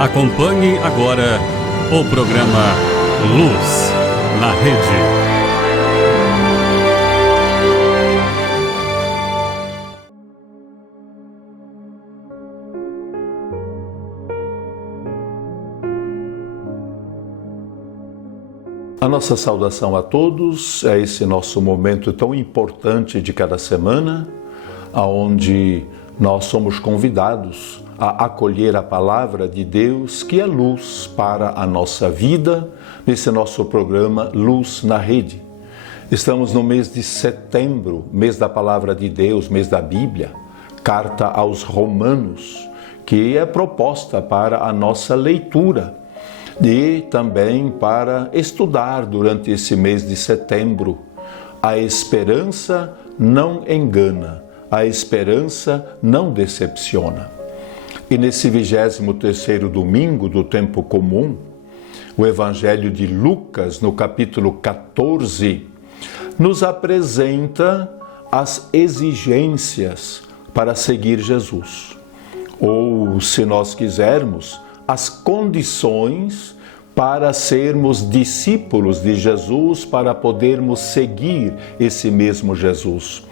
Acompanhe agora o programa Luz na Rede. A nossa saudação a todos é esse nosso momento tão importante de cada semana, onde nós somos convidados a acolher a palavra de Deus, que é luz para a nossa vida, nesse nosso programa Luz na Rede. Estamos no mês de setembro, mês da palavra de Deus, mês da Bíblia, carta aos Romanos, que é proposta para a nossa leitura e também para estudar durante esse mês de setembro. A esperança não engana, a esperança não decepciona. E nesse 23º domingo do tempo comum, o Evangelho de Lucas, no capítulo 14, nos apresenta as exigências para seguir Jesus. Ou, se nós quisermos, as condições para sermos discípulos de Jesus, para podermos seguir esse mesmo Jesus.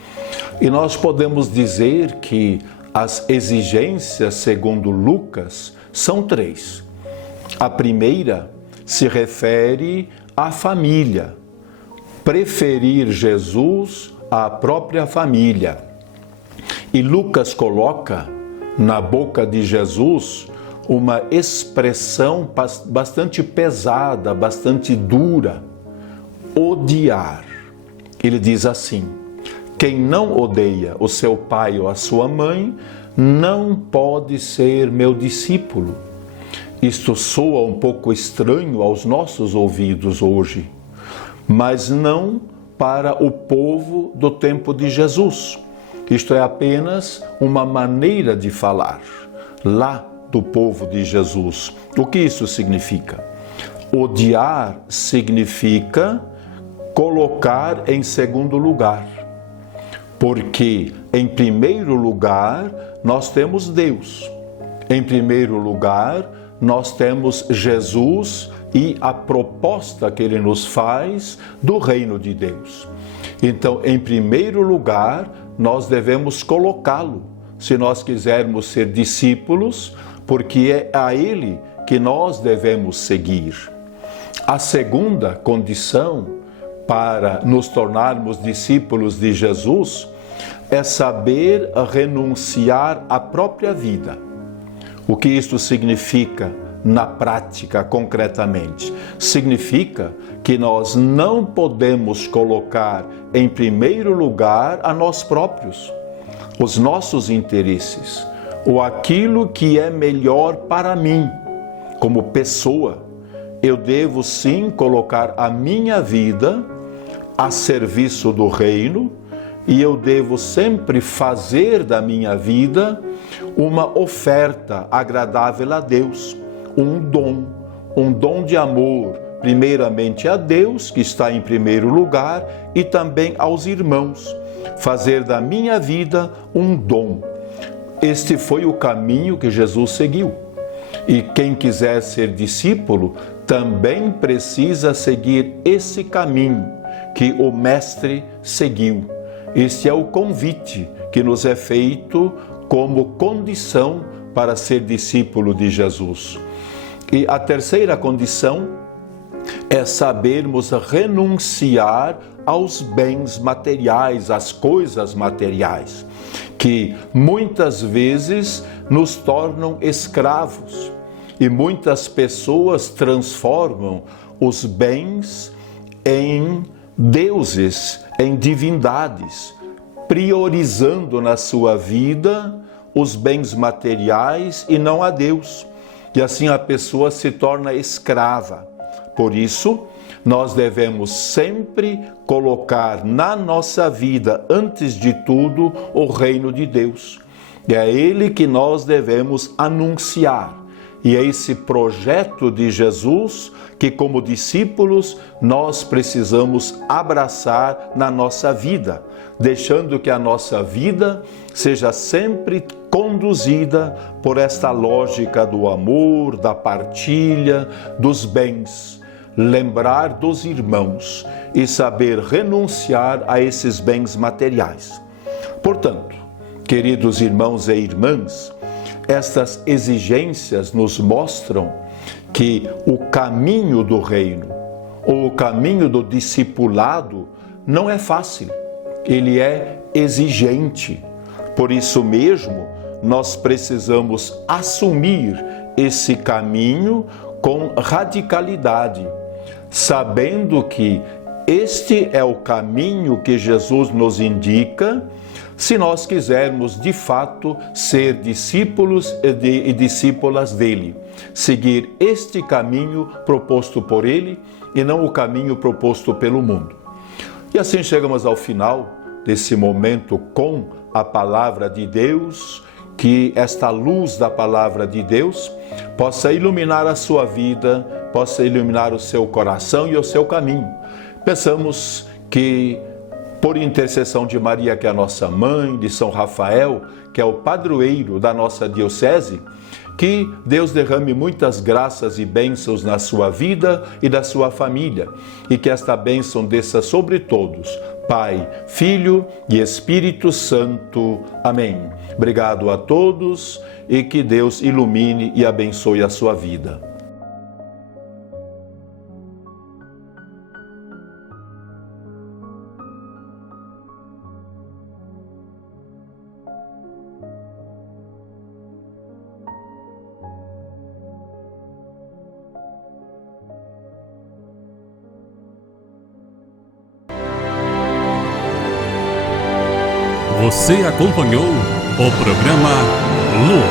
E nós podemos dizer que as exigências, segundo Lucas, são 3. A primeira se refere à família, preferir Jesus à própria família. E Lucas coloca na boca de Jesus uma expressão bastante pesada, bastante dura: odiar. Ele diz assim: quem não odeia o seu pai ou a sua mãe não pode ser meu discípulo. Isto soa um pouco estranho aos nossos ouvidos hoje, mas não para o povo do tempo de Jesus. Isto é apenas uma maneira de falar lá do povo de Jesus. O que isso significa? Odiar significa colocar em segundo lugar. Porque, em primeiro lugar, nós temos Deus. Em primeiro lugar, nós temos Jesus e a proposta que Ele nos faz do reino de Deus. Então, em primeiro lugar, nós devemos colocá-lo, se nós quisermos ser discípulos, porque é a Ele que nós devemos seguir. A segunda condição para nos tornarmos discípulos de Jesus é saber renunciar à própria vida. O que isto significa na prática, concretamente? Significa que nós não podemos colocar em primeiro lugar a nós próprios, os nossos interesses, ou aquilo que é melhor para mim, como pessoa. Eu devo sim colocar a minha vida a serviço do reino e eu devo sempre fazer da minha vida uma oferta agradável a Deus, um dom de amor, primeiramente a Deus, que está em primeiro lugar, e também aos irmãos. Fazer da minha vida um dom. Este foi o caminho que Jesus seguiu. E quem quiser ser discípulo também precisa seguir esse caminho que o Mestre seguiu. Este é o convite que nos é feito como condição para ser discípulo de Jesus. E a terceira condição é sabermos renunciar aos bens materiais, às coisas materiais, que muitas vezes nos tornam escravos. E muitas pessoas transformam os bens em deuses, em divindades, priorizando na sua vida os bens materiais e não a Deus. E assim a pessoa se torna escrava. Por isso, nós devemos sempre colocar na nossa vida, antes de tudo, o reino de Deus. E é Ele que nós devemos anunciar. E é esse projeto de Jesus que, como discípulos, nós precisamos abraçar na nossa vida, deixando que a nossa vida seja sempre conduzida por esta lógica do amor, da partilha, dos bens. Lembrar dos irmãos e saber renunciar a esses bens materiais. Portanto, queridos irmãos e irmãs, estas exigências nos mostram que o caminho do reino, ou o caminho do discipulado, não é fácil, ele é exigente. Por isso mesmo, nós precisamos assumir esse caminho com radicalidade, sabendo que este é o caminho que Jesus nos indica, se nós quisermos de fato ser discípulos e discípulas dele, seguir este caminho proposto por ele e não o caminho proposto pelo mundo. E assim chegamos ao final desse momento com a palavra de Deus, que esta luz da palavra de Deus possa iluminar a sua vida, possa iluminar o seu coração e o seu caminho. Peçamos que, por intercessão de Maria, que é a nossa mãe, de São Rafael, que é o padroeiro da nossa diocese, que Deus derrame muitas graças e bênçãos na sua vida e da sua família, e que esta bênção desça sobre todos, Pai, Filho e Espírito Santo. Amém. Obrigado a todos e que Deus ilumine e abençoe a sua vida. Você acompanhou o programa Luz